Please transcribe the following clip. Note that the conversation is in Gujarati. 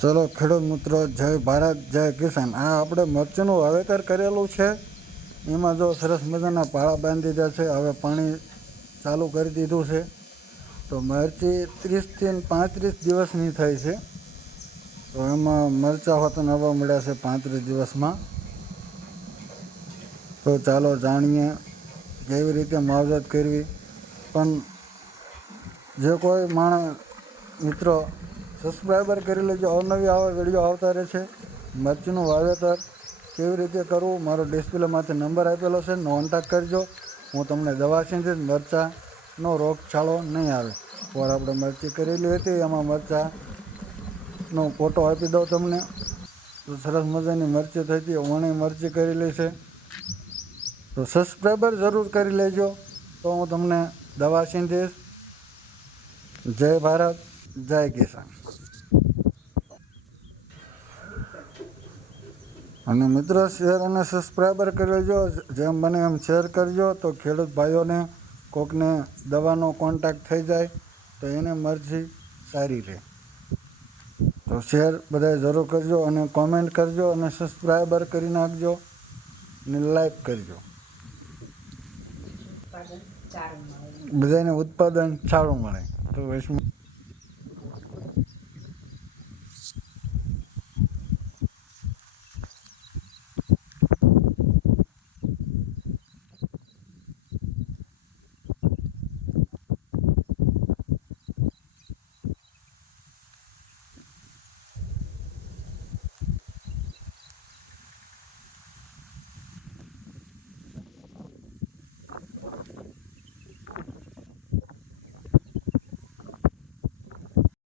ચલો ખેડૂત મિત્રો, જય ભારત, જય કિસાન. આ આપણે મરચીનું વાવેતર કરેલું છે. એમાં જો સરસ મજાના પાળા બાંધી દીધા છે. હવે પાણી ચાલુ કરી દીધું છે. તો મરચી ત્રીસથી પાંત્રીસ દિવસની થઈ છે. તો એમાં મરચાં હોતા નવા મળ્યા છે પાંત્રીસ દિવસમાં. તો ચાલો જાણીએ કેવી રીતે માવજત કરવી. પણ જે કોઈ માણસ, મિત્રો સબસ્ક્રાઈબર કરી લેજો. અવનવી આવા વીડિયો આવતા રહે છે. મરચીનું વાવેતર કેવી રીતે કરવું? મારો ડિસ્પ્લેમાંથી નંબર આપેલો છે. કોન્ટેક્ટ કરજો. હું તમને દવા છીંચીશ મરચાંનો રોગચાળો નહીં આવે. પર આપણે મરચી કરેલી હતી, એમાં મરચાંનો ફોટો આપી દઉં તમને. તો સરસ મજાની મરચી થઈ હતી. ઓણી મરચી કરેલી છે. તો સબસ્ક્રાઈબર જરૂર કરી લેજો. તો હું તમને દવા છીંધીશ જય ભારત. જય કિસાન. અને મિત્રો શેર અને સબસ્ક્રાઈબર કરી લેજો. જેમ બને એમ શેર કરજો. તો ખેડૂત ભાઈઓને કોકને દવાનો કોન્ટેક્ટ થઈ જાય તો એને મરજી સારી રહે. તો શેર બધાએ જરૂર કરજો અને કોમેન્ટ કરજો અને સબસ્ક્રાઈબર કરી નાખજો અને લાઈક કરજો. બધાને ઉત્પાદન સારું મળે. તો વૈષ્ણવ